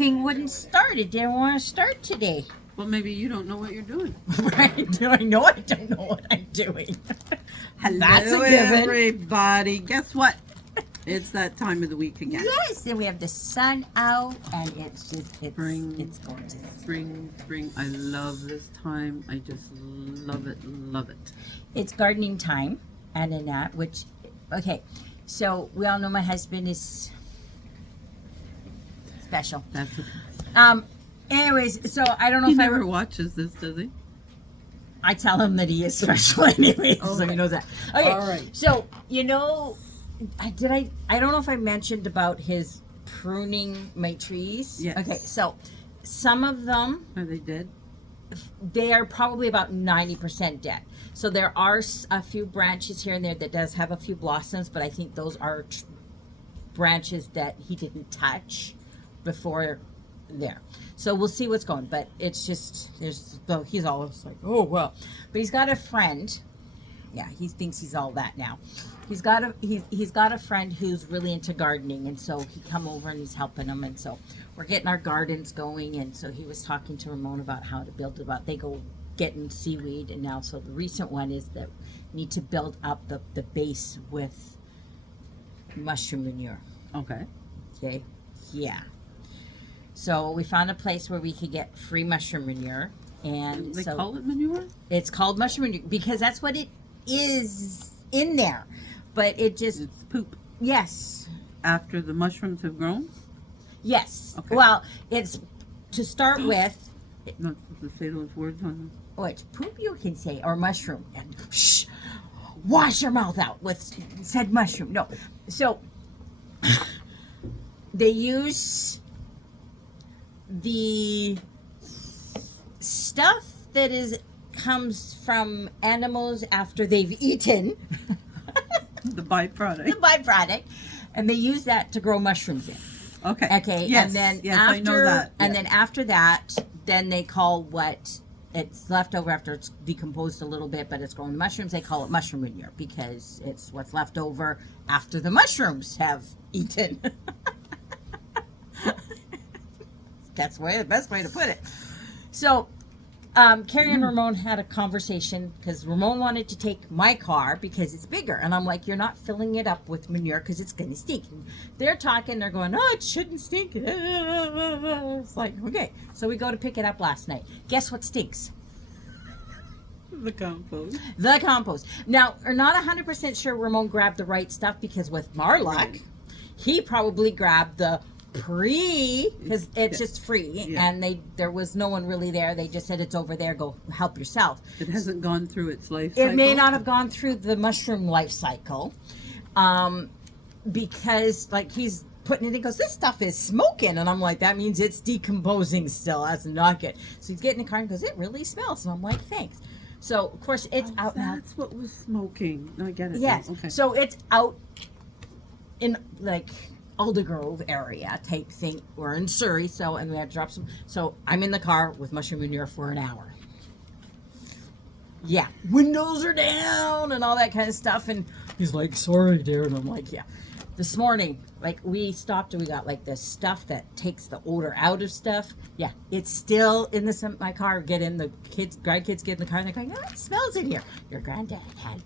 thing wouldn't start. It didn't want to start today. Well, maybe you don't know what you're doing. Right? Do I know I don't know what I'm doing? Hello, That's a given. everybody. Guess what? It's that time of the week again. Yes, and we have the sun out, and it's Spring. it's gorgeous. Spring. I love this time. I just love it. It's gardening time, and in that, which, okay, so we all know my husband is special. That's okay. Anyways, so I don't know He if never watches this, does he? I tell him that he is special anyway, so Okay. he knows that. Okay, All right. so you know, I don't know if I mentioned about his pruning my trees. Yes. Okay, so some of them, Are they dead? they are probably about 90% dead. So there are a few branches here and there that does have a few blossoms, but I think those are branches that he didn't touch before there. So we'll see what's going, but it's just, he's always like, oh, well, but he's got a friend. Yeah, he thinks he's all that now. He's got a friend who's really into gardening, and so he come over and he's helping him, and so we're getting our gardens going. And so he was talking to Ramon about how to build they go getting seaweed, and now so the recent one is that we need to build up the base with mushroom manure. Okay. Okay, yeah. So we found a place where we could get free mushroom manure, and They so call it manure? it's called mushroom manure because that's what it is in there. But it just, It's poop. yes, After the mushrooms have grown? yes. Okay. Well, it's to start with. Not supposed to say those words on Oh, it's poop you can say, or mushroom. And shh, wash your mouth out with said mushroom. No, so they use the stuff that comes from animals after they've eaten. the byproduct. The byproduct, and they use that to grow mushrooms in. Okay. Okay, Yes. and then yes, after, I know that. and Yes. then after that, then they call what it's left over after it's decomposed a little bit, but it's growing mushrooms. They call it mushroom manure because it's what's left over after the mushrooms have eaten. That's the best way to put it. So, Carrie and Ramon had a conversation because Ramon wanted to take my car because it's bigger. And I'm like, you're not filling it up with manure because it's going to stink. And they're talking, they're going, oh, it shouldn't stink. It's like, okay. So we go to pick it up last night. Guess what stinks? The compost. The compost. Now, we're not 100% sure Ramon grabbed the right stuff because with Marluck, Right. he probably grabbed the because it's just free, Yeah. and there was no one really there. They just said it's over there, go help yourself. It hasn't gone through its life cycle. It may not have gone through the mushroom life cycle, because like he's putting it in, goes, this stuff is smoking, and I'm like, that means it's decomposing still. That's not good. So he's getting in the car and goes, it really smells, and I'm like, thanks. So of course it's out now. That's what was smoking. I get it. Yes. now. Okay. So it's out in like Aldergrove area type thing. We're in Surrey, so, and we had to drop some. So I'm in the car with mushroom manure for an hour. Yeah, windows are down and all that kind of stuff. And he's like, sorry, dear. And I'm like, yeah. This morning, like we stopped and we got like this stuff that takes the odor out of stuff. Yeah, it's still in my car. Get in, the grandkids get in the car and they're going, oh, it smells in here. Your granddad had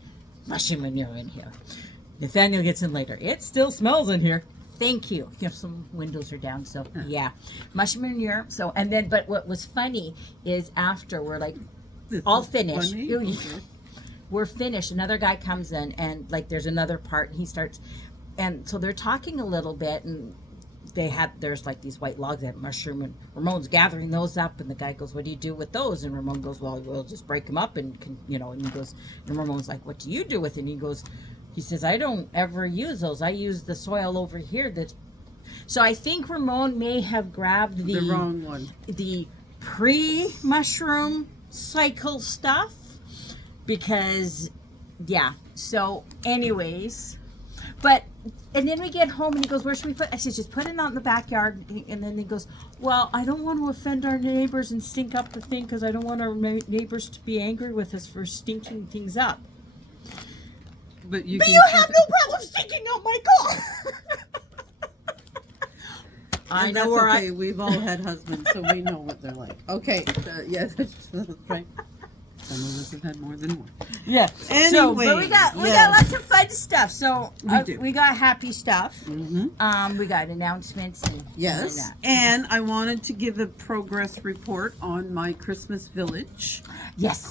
mushroom manure in here. Nathaniel gets in later. It still smells in here. Thank you. Some windows are down, so yeah. Mushroom manure. So, and then, but what was funny is after we're like This all is finished. funny. Okay. We're finished. Another guy comes in and like there's another part and he starts, and so they're talking a little bit and there's like these white logs that mushroom, and Ramon's gathering those up, and the guy goes, what do you do with those? And Ramon goes, well, we'll just break them up and and he goes, and Ramon's like, what do you do with it? And he says, I don't ever use those. I use the soil over here. So I think Ramon may have grabbed The wrong one. the pre-mushroom cycle stuff because, yeah. So anyways, and then we get home and he goes, where should we put? I said, just put it out in the backyard. And then he goes, well, I don't want to offend our neighbors and stink up the thing because I don't want our neighbors to be angry with us for stinking things up. But you But you have no problem stinking out my car. I And know that's where okay. We've all had husbands, so we know what they're like. Okay. Yeah, that's right. Some of us have had more than one. Yeah. So, but we got lots of fun stuff. So we got happy stuff. Mm-hmm. We got announcements and Yes. that. And I wanted to give a progress report on my Christmas Village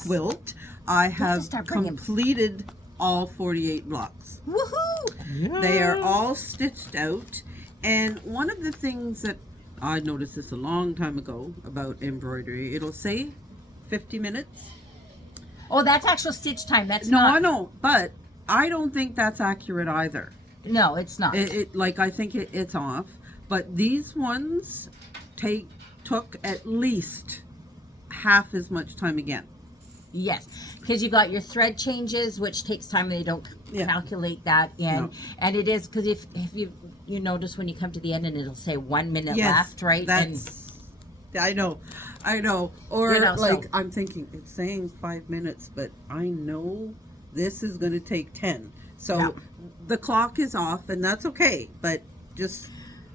quilt. I have completed all 48 blocks. Woohoo! Yeah. They are all stitched out. And one of the things that I noticed this a long time ago about embroidery, it'll say 50 minutes. Oh, that's actual stitch time. That's no, not. I know, but I don't think that's accurate either. No, it's not. I think it's off. But these ones took at least half as much time again. Yes, because you got your thread changes, which takes time, and they don't calculate that in. No. And it is because if you notice when you come to the end and it'll say 1 minute left, right? I know. Or I'm thinking it's saying 5 minutes, but I know this is going to take 10. So the clock is off, and that's okay. But just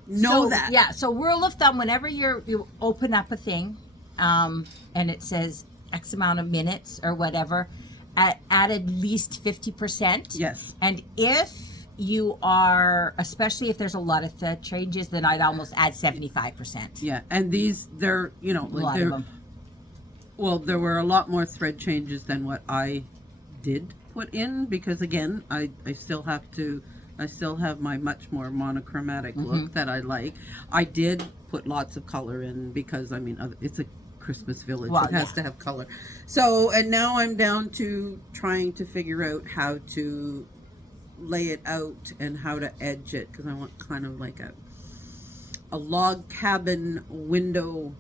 know that. Yeah. So rule of thumb: whenever you open up a thing, and it says X amount of minutes or whatever, at least 50%. Yes. And if you are, especially if there's a lot of thread changes, then I'd almost add 75%. Yeah, and they're a lot of them. Well, there were a lot more thread changes than what I did put in because again, I still have my much more monochromatic look that I like. I did put lots of color in because it's a Christmas Village. It has to have color. So, and now I'm down to trying to figure out how to lay it out and how to edge it because I want kind of like a log cabin window,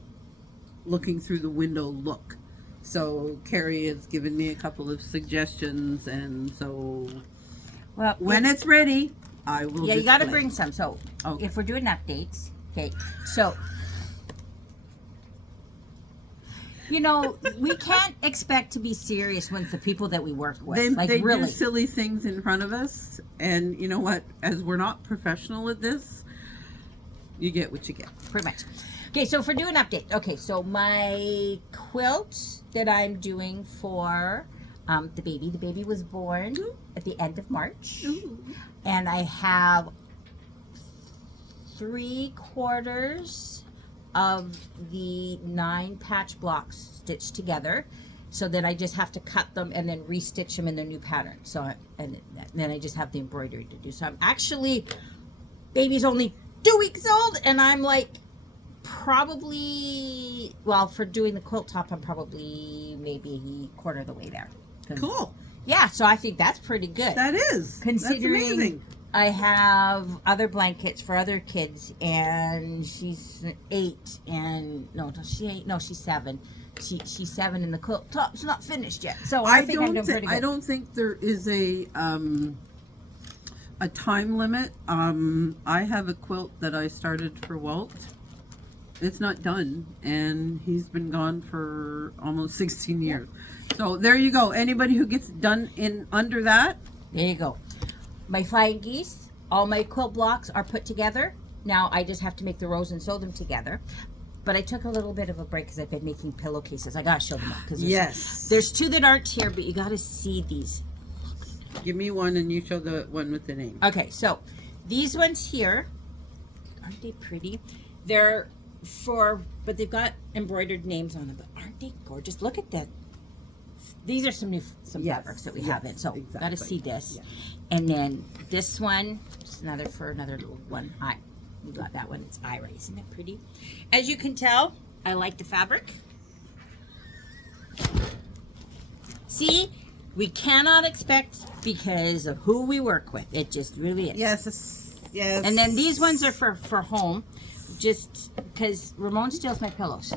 looking through the window look. So Carrie has given me a couple of suggestions, and so when it's ready, I will. Yeah, you got to bring some. So if we're doing updates, okay, so. We can't expect to be serious with the people that we work with. They really do silly things in front of us, and you know what? As we're not professional at this, you get what you get. Pretty much. Okay, so for doing update. Okay, so my quilt that I'm doing for the baby was born at the end of March, and I have 3/4 of the 9 patch blocks stitched together, so that I just have to cut them and then restitch them in their new pattern. So and then I just have the embroidery to do. So I'm actually, baby's only 2 weeks old, and I'm like probably, for doing the quilt top, I'm probably maybe 1/4 of the way there. Cool. Yeah, so I think that's pretty good. That is. Considering that's amazing. I have other blankets for other kids, and she's 8, and she's 7. She's 7, and the quilt top's not finished yet. So I think I'm doing pretty good. I don't think there is a time limit. I have a quilt that I started for Walt. It's not done, and he's been gone for almost 16 years. So there you go. Anybody who gets done in under that, there you go. My flying geese, all my quilt blocks are put together. Now I just have to make the rows and sew them together. But I took a little bit of a break because I've been making pillowcases. I gotta show them up because there's 2 that aren't here, but you gotta see these. Give me one and you show the one with the name. Okay, so these ones here, aren't they pretty? They're but they've got embroidered names on them. But aren't they gorgeous? Look at that. These are some fabrics that we have in. So gotta see this. Yes. And then this one, just another little one. We got that one. It's Ira. Isn't it pretty? As you can tell, I like the fabric. See, we cannot expect because of who we work with. It just really is. Yes. And then these ones are for home, just because Ramon steals my pillows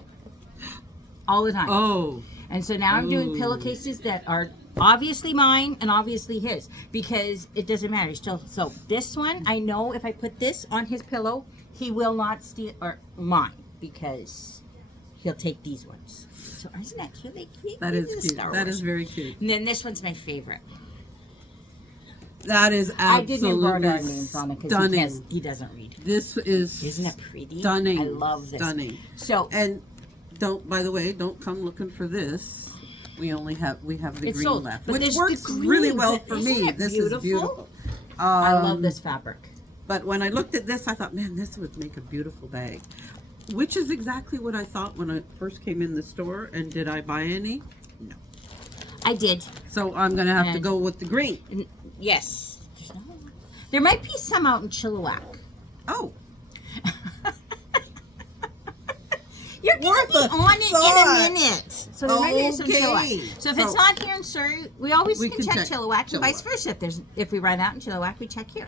all the time. Oh. And so now I'm doing pillowcases that are obviously mine and obviously his, because it doesn't matter. So this one, I know if I put this on his pillow, he will not steal mine, because he'll take these ones. So isn't that really cute? That is cute. That is very cute. And then this one's my favorite. That is I didn't embroider our absolutely names on it because stunning. he doesn't read. This is Isn't it pretty? stunning. I love this. Stunning. So And by the way, don't come looking for this. We have the it's green sold, left, but which there's works the green, really well but for isn't me. it This beautiful? is beautiful. I love this fabric. But when I looked at this, I thought, man, this would make a beautiful bag. Which is exactly what I thought when I first came in the store. And did I buy any? No. I did. So I'm going to have to And- go with the green. Yes. There might be some out in Chilliwack. Oh. You're going to be Worth a on it thought. in a minute. So there might be some Okay. Chilliwack. So if it's So- not here in Surrey, we always We can can check check Chilliwack, and vice versa. If we run out in Chilliwack, we check here.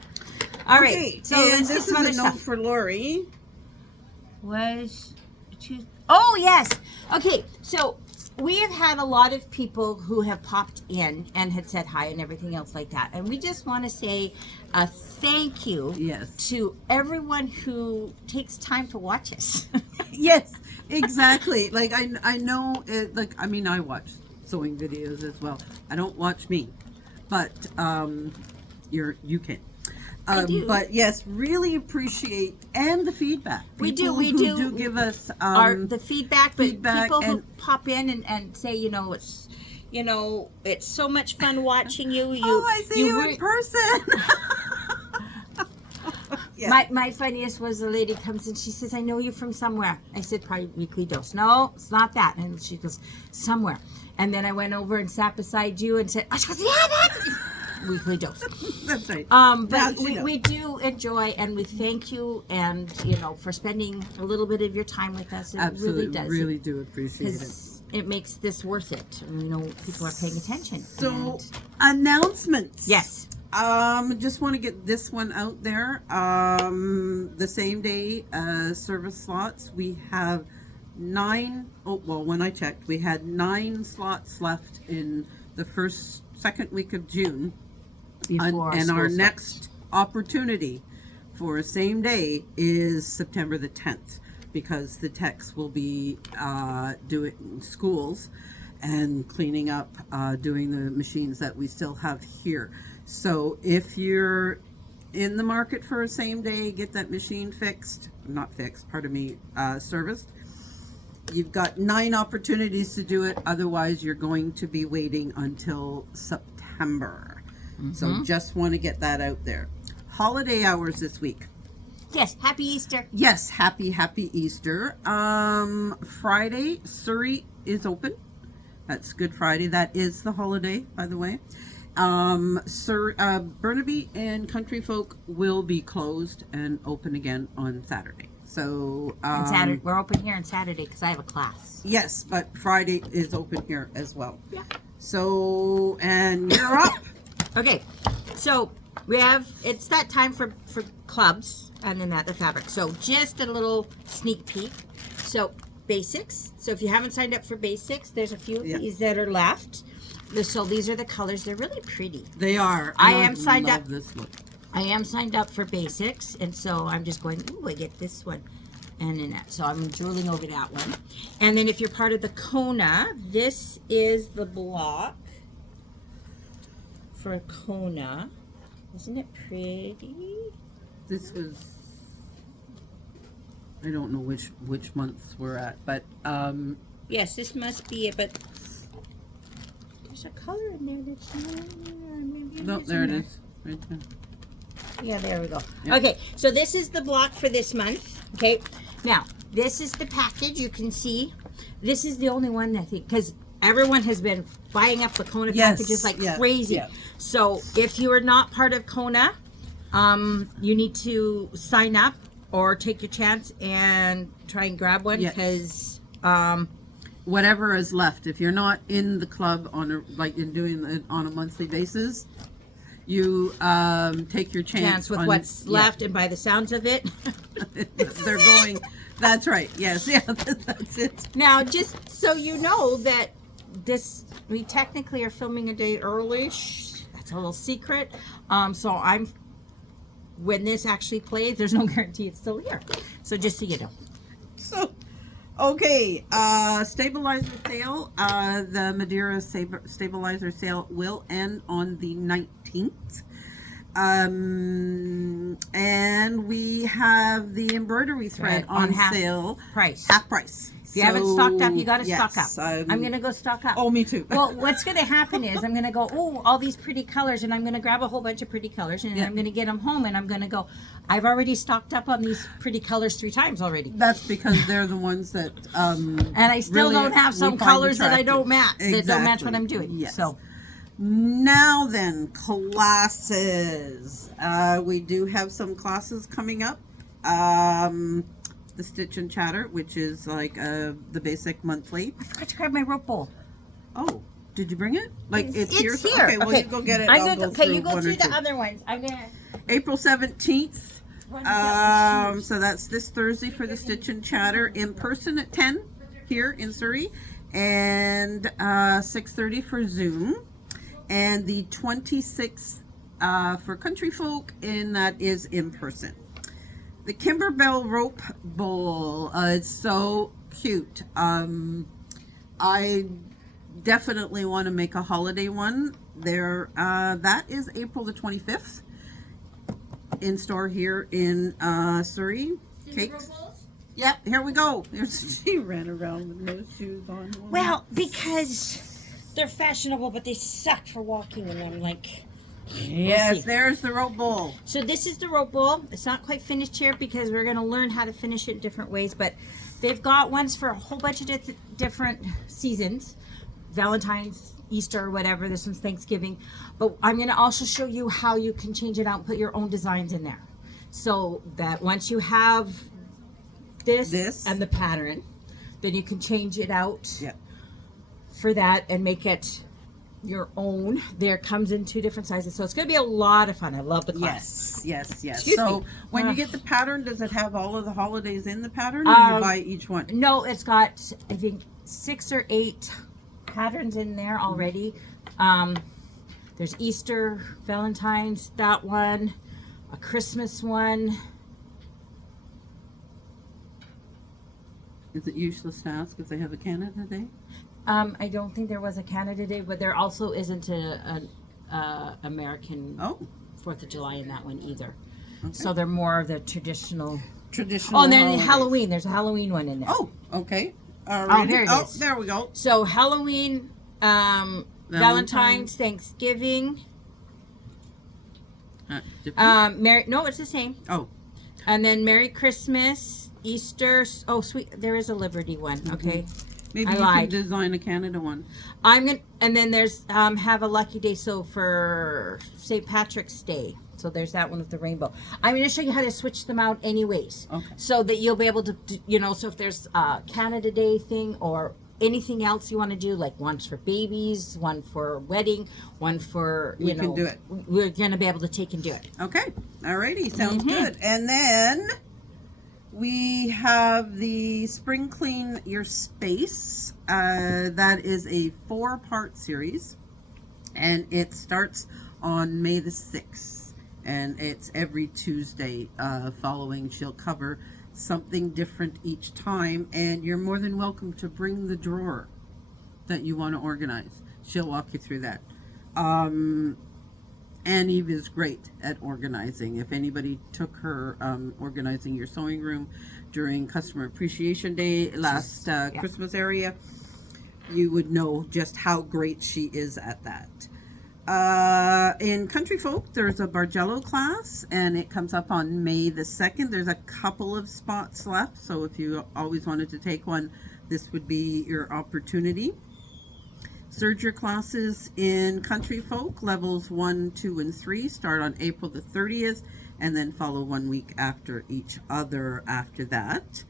All right. Okay. So and let's get this some is other a stuff. note for Lori. Was oh yes. Okay, so we have had a lot of people who have popped in and had said hi and everything else like that, and we just want to say a thank you Yes. to everyone who takes time to watch us. Yes, exactly. Like I know it, like I mean I watch sewing videos as well. I don't watch me, but you can. I do. But yes, really appreciate and the feedback. We do, People we who do. give us The feedback, but feedback people who and- pop in and say, it's so much fun watching you. oh, I see you in re- person. Yeah. My funniest was the lady comes and she says, I know you from somewhere. I said, probably Weekly Dose. No, it's not that. And she goes, somewhere. And then I went over and sat beside you and said, she goes, yeah, that's Weekly Dose. That's right. But Now she knows. we do enjoy and we thank you and, for spending a little bit of your time with us. It Absolutely, really does. really do appreciate it. Because it makes this worth it. People are paying attention. So And- announcements. yes. Just want to get this one out there. The same day service slots, we have 9. Oh, well, when I checked, we had 9 slots left in the second week of June. Before And school our starts. next opportunity for a same day is September the 10th, because the techs will be doing schools and cleaning up, doing the machines that we still have here. So if you're in the market for a same day, get that machine serviced. You've got 9 opportunities to do it. Otherwise, you're going to be waiting until September. So just want to get that out there. Holiday hours this week. Yes. Happy Easter. Yes, happy Easter. Friday, Surrey is open. That's Good Friday. That is the holiday, by the way. Burnaby and Country Folk will be closed and open again on Saturday. So And Saturday, we're open here on Saturday because I have a class. yes, but Friday is open here as well. Yeah. So, and you're up. Okay, so it's that time for clubs and then the fabric. So just a little sneak peek. So basics. So if you haven't signed up for basics, there's a few of these that are left. So these are the colors. They're really pretty. They are. I am signed love up. This look. I am signed up for basics, and so I'm just going, ooh, I get this one. And then that. So I'm drooling over that one. And then if you're part of the Kona, this is the block for Kona. Isn't it pretty? This was, I don't know which months we're at, but Yes, this must be it, but there's a color in there that's not, maybe no, isn't there it is, right there. Yeah, there we go. Yep. Okay, so this is the block for this month. Okay, now this is the package. You can see this is the only one I think because everyone has been buying up the Kona packages like crazy. Yeah. So if you are not part of Kona, you need to sign up or take your chance and try and grab one Yes. because Whatever is left, if you're not in the club doing it on a monthly basis, you take your chance with on, what's left, and by the sounds of it. They're going. That's right. Yes. Yeah. That's it. Now, just so you know that we technically are filming a day early. That's a little secret. So when this actually plays, there's no guarantee it's still here. So just so you know. So, okay. Stabilizer sale. The Madeira stabilizer sale will end on the 19th. And we have the embroidery thread on on half sale. price. Half price. If you haven't stocked up, you got to yes, stock up. I'm going to go stock up. Oh, me too. Well, what's going to happen is I'm going to go, oh, all these pretty colors, and I'm going to grab a whole bunch of pretty colors, and Yeah. I'm going to get them home, and I'm going to go, I've already stocked up on these pretty colors 3 times already. That's because they're the ones that And I still really don't have some we find colors that I attractive. don't match, that don't match what Exactly. I'm doing. Yes. So, Now then, classes. We do have some classes coming up. The Stitch and Chatter, which is like the basic monthly. I forgot to grab my rope bowl. Oh, did you bring it? Like it's here? It's here. Okay, well you go get it. I'm I'll gonna go okay, through you go one or through the two. other ones. I'm gonna April 17th. run down the shoes. So that's this Thursday for the Stitch and Chatter in person at 10 here in Surrey, and 6:30 for Zoom, and the 26th for Country Folk, and that is in person. The Kimberbell Rope Bowl, it's so cute. I definitely want to make a holiday one. There, that is April the 25th. In store here in Surrey. Cakes. Yep, here we go. She ran around with no shoes on. Well, because they're fashionable, but they suck for walking in them. Like, yes, see. there's the rope bowl. So this is the rope bowl. It's not quite finished here because we're going to learn how to finish it in different ways. But they've got ones for a whole bunch of different seasons. Valentine's, Easter, whatever. This one's Thanksgiving. But I'm going to also show you how you can change it out and put your own designs in there. So that once you have this and the pattern, then you can change it out Yeah. for that and make it your own. There comes in 2 different sizes. So it's going to be a lot of fun. I love the class. Yes. Excuse So me. when you get the pattern, does it have all of the holidays in the pattern, or you buy each one? No, it's got, I think, 6 or 8 patterns in there already. There's Easter, Valentine's, that one, a Christmas one. Is it useless to ask if they have a Canada Day? I don't think there was a Canada Day, but there also isn't an American Oh, 4th of July in that one either. okay. So they're more of the traditional. Traditional. Oh, and then holidays. Halloween. There's a Halloween one in there. Oh, okay. here it Oh, is. there we go. So Halloween, Valentine's, Thanksgiving. Different? No, it's the same. Oh, And then Merry Christmas, Easter. Oh, sweet. There is a Liberty one. Okay. maybe I you lied. could design a Canada one. I'm gonna, and then there's have a lucky day. So for St. Patrick's Day, so there's that one with the rainbow. I'm gonna show you how to switch them out, anyways, Okay. so that you'll be able to, so if there's a Canada Day thing or anything else you want to do, like one's for babies, one for wedding, one for We can do it. We're gonna be able to take and do it. Okay. Alrighty. Sounds Mm-hmm. good. And then we have the Spring Clean Your Space. That is a 4-part series, and it starts on May the 6th, and it's every Tuesday following. She'll cover something different each time, and you're more than welcome to bring the drawer that you want to organize. She'll walk you through that. And Eve is great at organizing. If anybody took her organizing your sewing room during Customer Appreciation Day last Christmas area, you would know just how great she is at that. In Country Folk, there's a Bargello class, and it comes up on May the 2nd. There's a couple of spots left, so if you always wanted to take one, this would be your opportunity. Serger classes in Country Folk, levels 1, 2, and 3, start on April the 30th, and then follow 1 week after each other after that.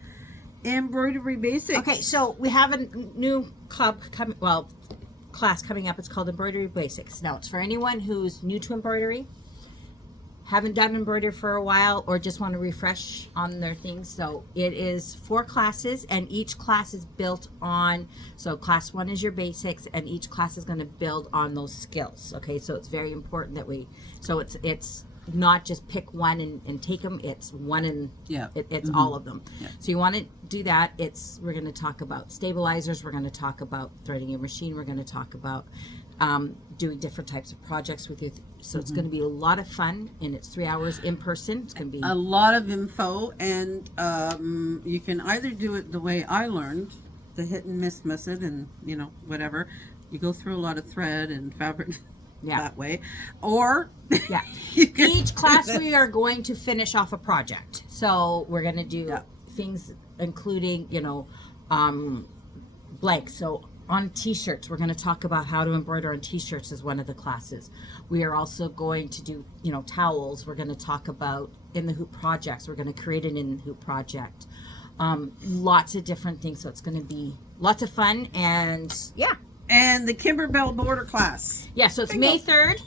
Embroidery Basics. Okay, so we have a new class coming up. It's called Embroidery Basics. Now, it's for anyone who's new to embroidery, haven't done embroidery for a while, or just want to refresh on their things. So it is 4 classes, and each class is built on, so class 1 is your basics, and each class is going to build on those skills. Okay, so it's very important that it's not just pick one and take them. It's one and it's all of them. Yeah. So you want to do that. We're going to talk about stabilizers. We're going to talk about threading your machine. We're going to talk about doing different types of projects with you. So it's going to be a lot of fun, and it's 3 hours in person. It's going to be A lot of info, and you can either do it the way I learned, the hit and miss method, and whatever. You go through a lot of thread and fabric that way, or you can each class we are going to finish off a project. So we're going to do things including blank. So on t-shirts, we're going to talk about how to embroider on t-shirts as one of the classes. We are also going to do towels. We're going to talk about in the hoop projects. We're going to create an in the hoop project. Lots of different things. So it's going to be lots of fun, and and the Kimberbell border class. Yeah, so it's May 3rd,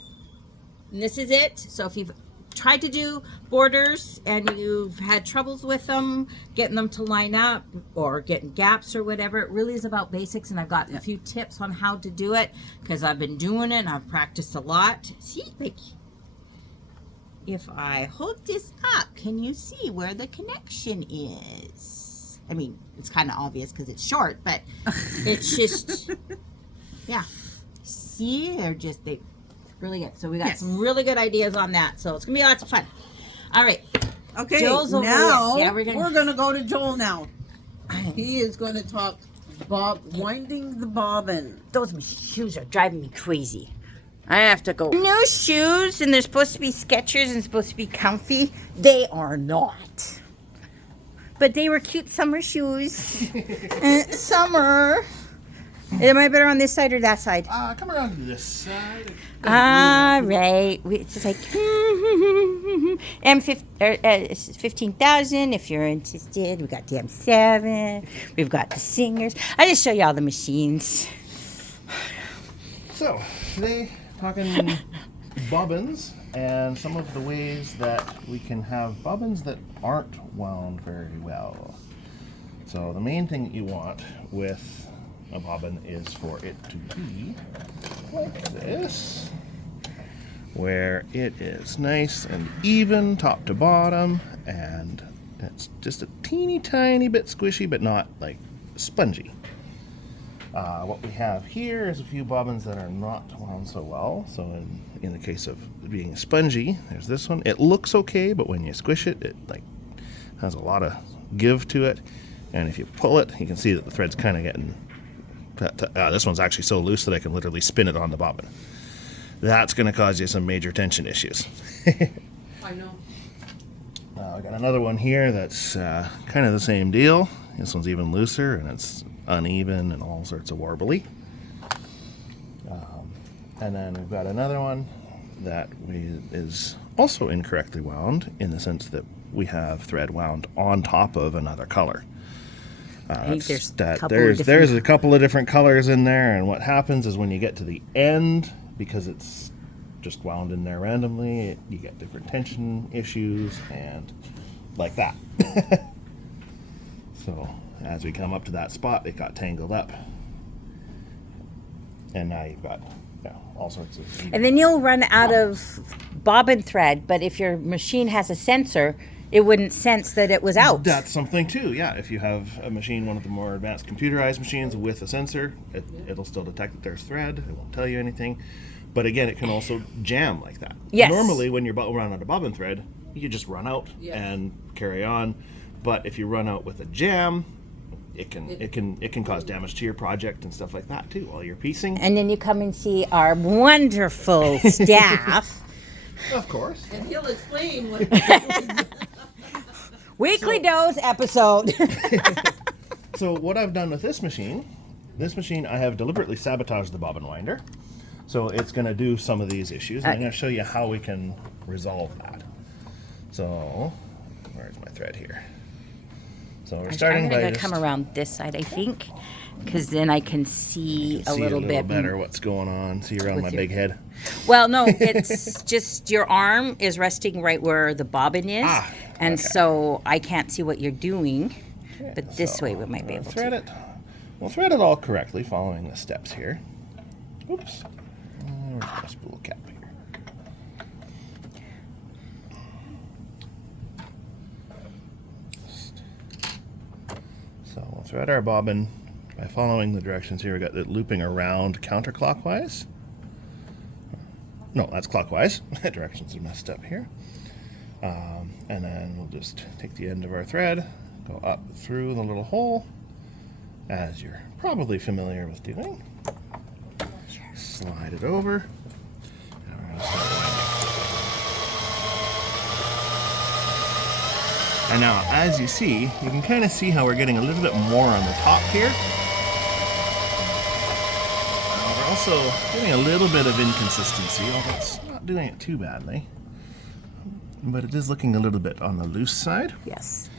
and this is it. So if you've tried to do borders and you've had troubles with them, getting them to line up or getting gaps or whatever, it really is about basics, and I've got a few tips on how to do it because I've been doing it and I've practiced a lot. See, like, if I hold this up, can you see where the connection is? I mean, it's kind of obvious because it's short, but it's just... Yeah. See, they really good. So we got some really good ideas on that. So it's gonna be lots of fun. All right. Okay. Joel's over now we're gonna go to Joel now. He is going to talk winding the bobbin. Those shoes are driving me crazy. I have to go. New shoes, and they're supposed to be Skechers and supposed to be comfy. They are not. But they were cute summer shoes. Summer. Am I better on this side or that side? Come around to this side. All right. It's just like $15,000 if you're interested. We got the M7. We've got the Singers. I just show you all the machines. So today, talking bobbins and some of the ways that we can have bobbins that aren't wound very well. So the main thing that you want with a bobbin is for it to be like this, where it is nice and even top to bottom, and it's just a teeny tiny bit squishy, but not like spongy. What we have here is a few bobbins that are not wound so well. So in the case of being spongy, there's this one. It looks okay, but when you squish it, it like has a lot of give to it, and if you pull it, you can see that the thread's kind of getting. This one's actually so loose that I can literally spin it on the bobbin. That's going to cause you some major tension issues. I know. I got another one here that's kind of the same deal. This one's even looser, and it's uneven and all sorts of warbly. And then we've got another one that is also incorrectly wound, in the sense that we have thread wound on top of another color. I think there's a couple of different colors in there, and what happens is when you get to the end, because it's just wound in there randomly, you get different tension issues and like that. So as we come up to that spot, it got tangled up, and now you've got all sorts of. And then you'll run out of bobbin thread, but if your machine has a sensor, it wouldn't sense that it was out. That's something too, yeah. If you have a machine, one of the more advanced computerized machines with a sensor, it'll still detect that there's thread. It won't tell you anything. But again, it can also jam like that. Yes. Normally, when you're running out of bobbin thread, you just run out and carry on. But if you run out with a jam, it can cause damage to your project and stuff like that too while you're piecing. And then you come and see our wonderful staff. Of course. And he'll explain what. Weekly Dose episode. So what I've done with this machine, I have deliberately sabotaged the bobbin winder. So it's going to do some of these issues. And I'm going to show you how we can resolve that. So where's my thread here? So we're starting I'm by going to come around this side, I think, because then I can see a little bit better what's going on. See around my big head. Well, no, it's just your arm is resting right where the bobbin is, and so I can't see what you're doing. Okay, but this way we might be able thread to. We'll thread it all correctly, following the steps here. Oops. Where's my spool cap here? So we'll thread our bobbin by following the directions here. We got it looping around counterclockwise. No, that's clockwise. Directions are messed up here. And then we'll just take the end of our thread, go up through the little hole, as you're probably familiar with doing. Slide it over. And we're going to start winding. And now, as you see, you can kind of see how we're getting a little bit more on the top here. We're also getting a little bit of inconsistency, although it's not doing it too badly. But it is looking a little bit on the loose side. Yes.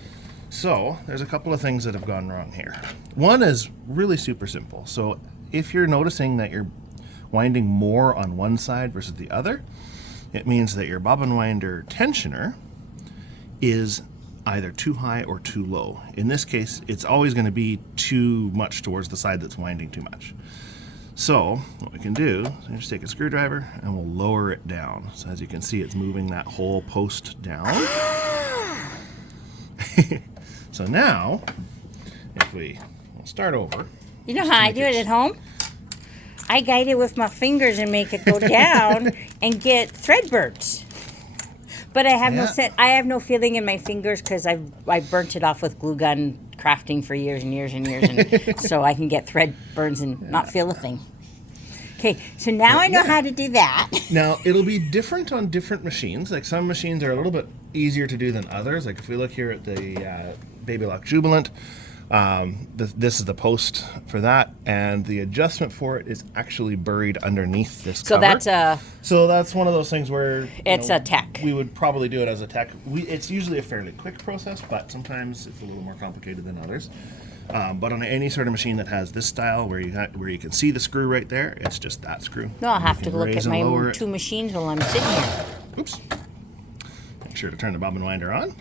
So there's a couple of things that have gone wrong here. One is really super simple. So if you're noticing that you're winding more on one side versus the other, it means that your bobbin winder tensioner is either too high or too low. In this case, it's always going to be too much towards the side that's winding too much. So what we can do is just take a screwdriver and we'll lower it down. So as you can see, it's moving that whole post down. So now, if we'll start over. You know how I do it at home? I guide it with my fingers and make it go down and get thread burns. But I have I have no feeling in my fingers because I burnt it off with glue gun crafting for years and years and years, and so I can get thread burns and not feel a thing. Okay, so now I know how to do that. Now, it'll be different on different machines. Like some machines are a little bit easier to do than others. Like if we look here at the Baby Lock Jubilant, this is the post for that, and the adjustment for it is actually buried underneath this cover. So that's one of those things where it's a tech. We would probably do it as a tech. It's usually a fairly quick process, but sometimes it's a little more complicated than others. But on any sort of machine that has this style, where you can see the screw right there, it's just that screw. No, I'll have to look at my lower two machines while I'm sitting here. Oops. Make sure to turn the bobbin winder on.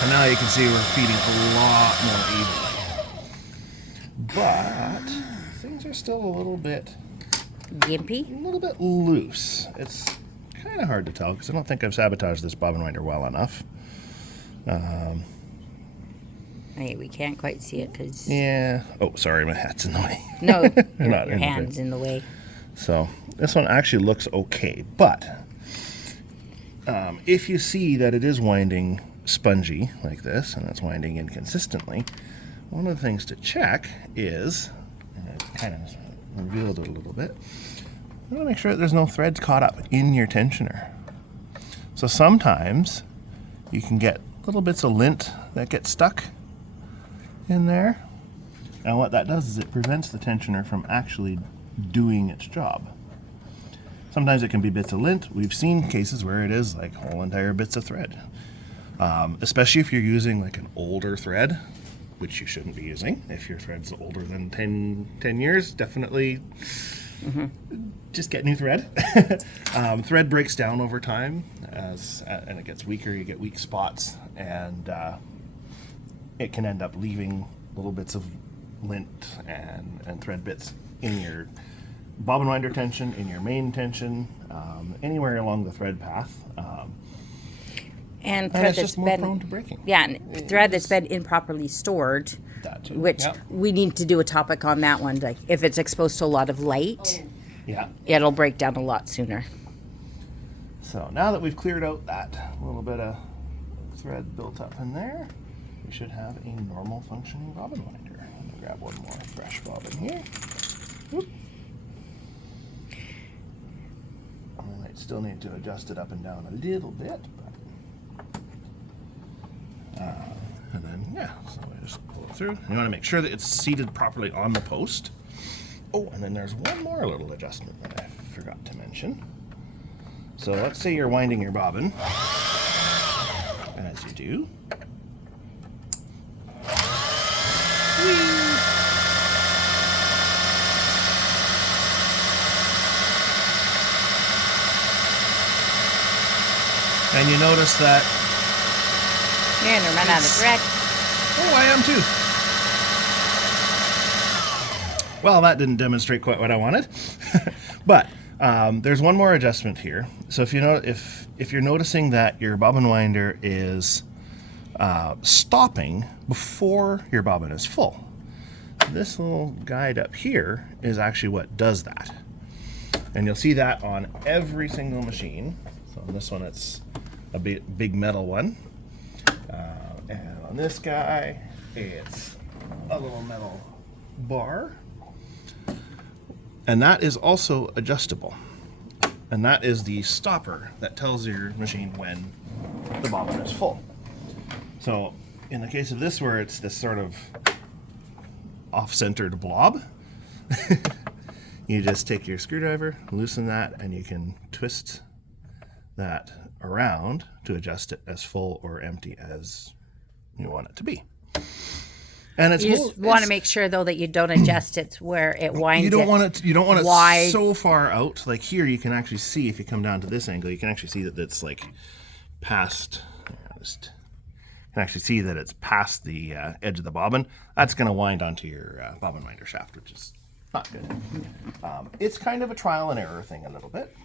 And now you can see we're feeding a lot more evenly. But things are still a little bit Gimpy? loose. It's kind of hard to tell because I don't think I've sabotaged this bobbin winder well enough. Hey, we can't quite see it because... Yeah. Oh, sorry, my hat's in the way. No, Not your hand's in the way. So this one actually looks okay, but if you see that it is winding spongy like this and it's winding inconsistently, one of the things to check is, and I kind of revealed it a little bit, you want to make sure that there's no threads caught up in your tensioner. So sometimes you can get little bits of lint that get stuck in there, and what that does is it prevents the tensioner from actually doing its job. Sometimes it can be bits of lint. We've seen cases where it is like whole entire bits of thread. Especially if you're using like an older thread, which you shouldn't be using. If your thread's older than 10 years, definitely just get new thread. Thread breaks down over time and it gets weaker. You get weak spots, and it can end up leaving little bits of lint and thread bits in your bobbin winder tension, in your main tension, anywhere along the thread path. And And thread it's that's just more been... prone to breaking. Yeah, and thread that's been improperly stored, That too. which Yep. we need to do a topic on that one. Like if it's exposed to a lot of light, Yeah. it'll break down a lot sooner. So now that we've cleared out that little bit of thread built up in there, we should have a normal functioning bobbin winder. I'm going to grab one more fresh bobbin here. Whoop. I might still need to adjust it up and down a little bit, but and then so we just pull it through. You want to make sure that it's seated properly on the post. Oh, and then there's one more little adjustment that I forgot to mention. So let's say you're winding your bobbin, as you do. And you notice that... You're gonna run out of thread. Oh, I am too. Well, that didn't demonstrate quite what I wanted. But there's one more adjustment here. So if you're noticing that your bobbin winder is stopping before your bobbin is full, this little guide up here is actually what does that. And you'll see that on every single machine. So on this one, it's a big metal one. And on this guy, it's a little metal bar. And that is also adjustable. And that is the stopper that tells your machine when the bobbin is full. So in the case of this, where it's this sort of off-centered blob, you just take your screwdriver, loosen that, and you can twist that around to adjust it as full or empty as you want it to be. And it's You just want to make sure though that you don't adjust it where it winds. you don't want it. You don't want it wide. so far out. Like here, you can actually see if you come down to this angle, you can actually see that it's like past. You can actually see that it's past the edge of the bobbin. That's going to wind onto your bobbin winder shaft, which is not good. It's kind of a trial and error thing a little bit,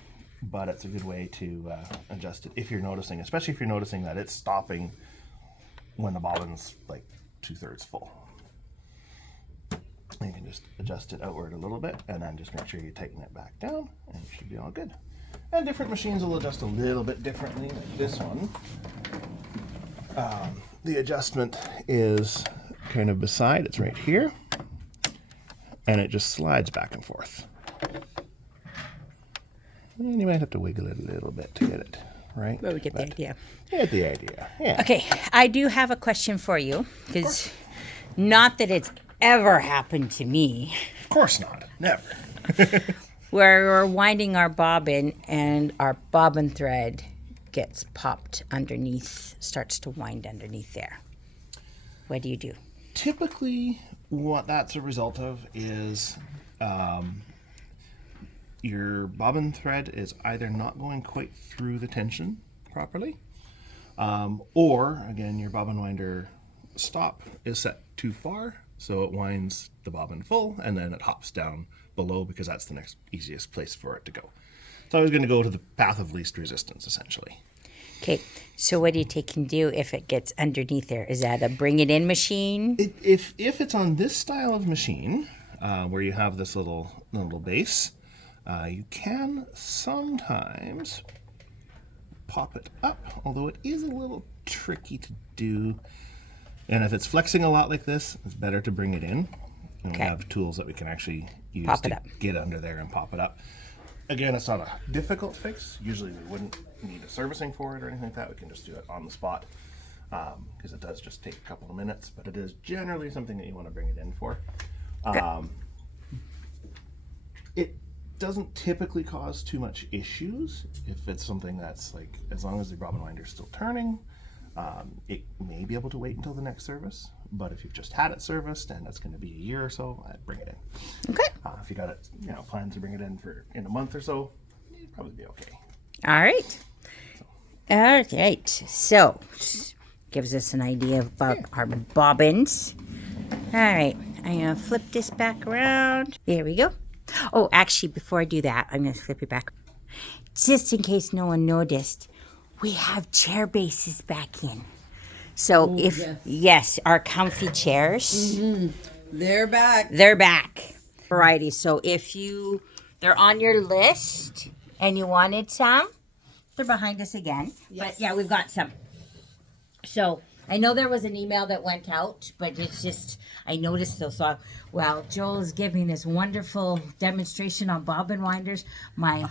but it's a good way to adjust it if you're noticing, especially if you're noticing that it's stopping when the bobbin's like 2/3 full. You can just adjust it outward a little bit and then just make sure you tighten it back down and you should be all good. And different machines will adjust a little bit differently. Like this one, the adjustment is kind of beside, it's right here, and it just slides back and forth. And you might have to wiggle it a little bit to get it right. Well, we get the idea. You get the idea, yeah. Okay, I do have a question for you, because not that it's ever happened to me, Of course not, never. where we're winding our bobbin and our bobbin thread gets popped underneath, starts to wind underneath there. What do you do? Typically, what that's a result of is your bobbin thread is either not going quite through the tension properly, or again, your bobbin winder stop is set too far, so it winds the bobbin full and then it hops down below because that's the next easiest place for it to go. It's always going to go to the path of least resistance, essentially. Okay, so what do you take and do if it gets underneath there? Is that a bring it in machine? If it's on this style of machine, where you have this little base, you can sometimes pop it up, although it is a little tricky to do. And if it's flexing a lot like this, it's better to bring it in. And Okay. we have tools that we can actually use Pop it to up. get under there and pop it up. Again, it's not a difficult fix. Usually we wouldn't need a servicing for it or anything like that. We can just do it on the spot, because it does just take a couple of minutes, but it is generally something that you want to bring it in for. It doesn't typically cause too much issues if it's something that's like, as long as the bobbin winder is still turning, it may be able to wait until the next service. But if you've just had it serviced and it's going to be a year or so, I'd bring it in. Okay. If you got it, planned to bring it in a month or so, you'd probably be okay. All right. All right. So, gives us an idea about our bobbins. All right. I'm going to flip this back around. There we go. Oh, actually, before I do that, I'm going to flip it back. Just in case no one noticed, we have chair bases back in. So yes, our comfy chairs, They're back. they're back. Variety. So if they're on your list and you wanted some, they're behind us again. But yeah, we've got some. So I know there was an email that went out, but it's just, I noticed those. So while Joel is giving this wonderful demonstration on bobbin winders, my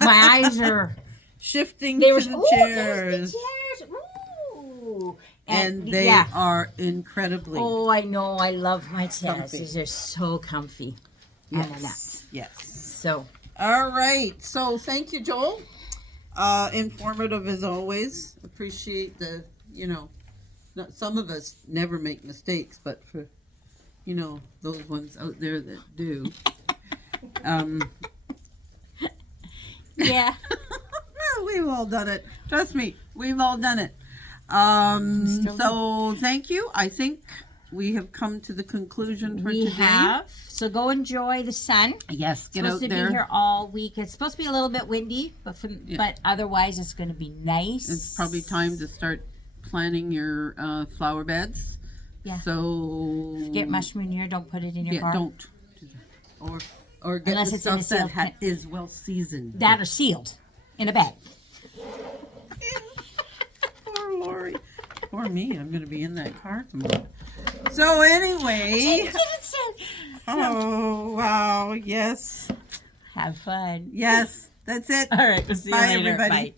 eyes are, Shifting they to were, the ooh, chairs. there's the chairs. Ooh. And they yeah. are incredibly Oh, I know. I love my chairs. Comfy. These are so comfy. I love that. Yes. So, All right. So thank you, Joel. Informative as always. Appreciate the, not, some of us never make mistakes, but for, those ones out there that do. yeah. We've all done it. Trust me, we've all done it. So thank you. I think we have come to the conclusion for We today. have. So go enjoy the sun. Yes, get It's out supposed to there. be here all week. It's supposed to be a little bit windy, but otherwise it's going to be nice. It's probably time to start planting your flower beds. Yeah. So Get mushroom in here. Don't put it in your yeah, car. don't. Do that. Or Or get Unless the it's in a stuff that sealed is well seasoned. that are sealed in a bag. Poor Lori. Poor me. I'm going to be in that car tomorrow. So anyway. Oh, wow. Yes. Have fun. Yes. That's it. All right, we'll see you Bye, later. everybody. Bye.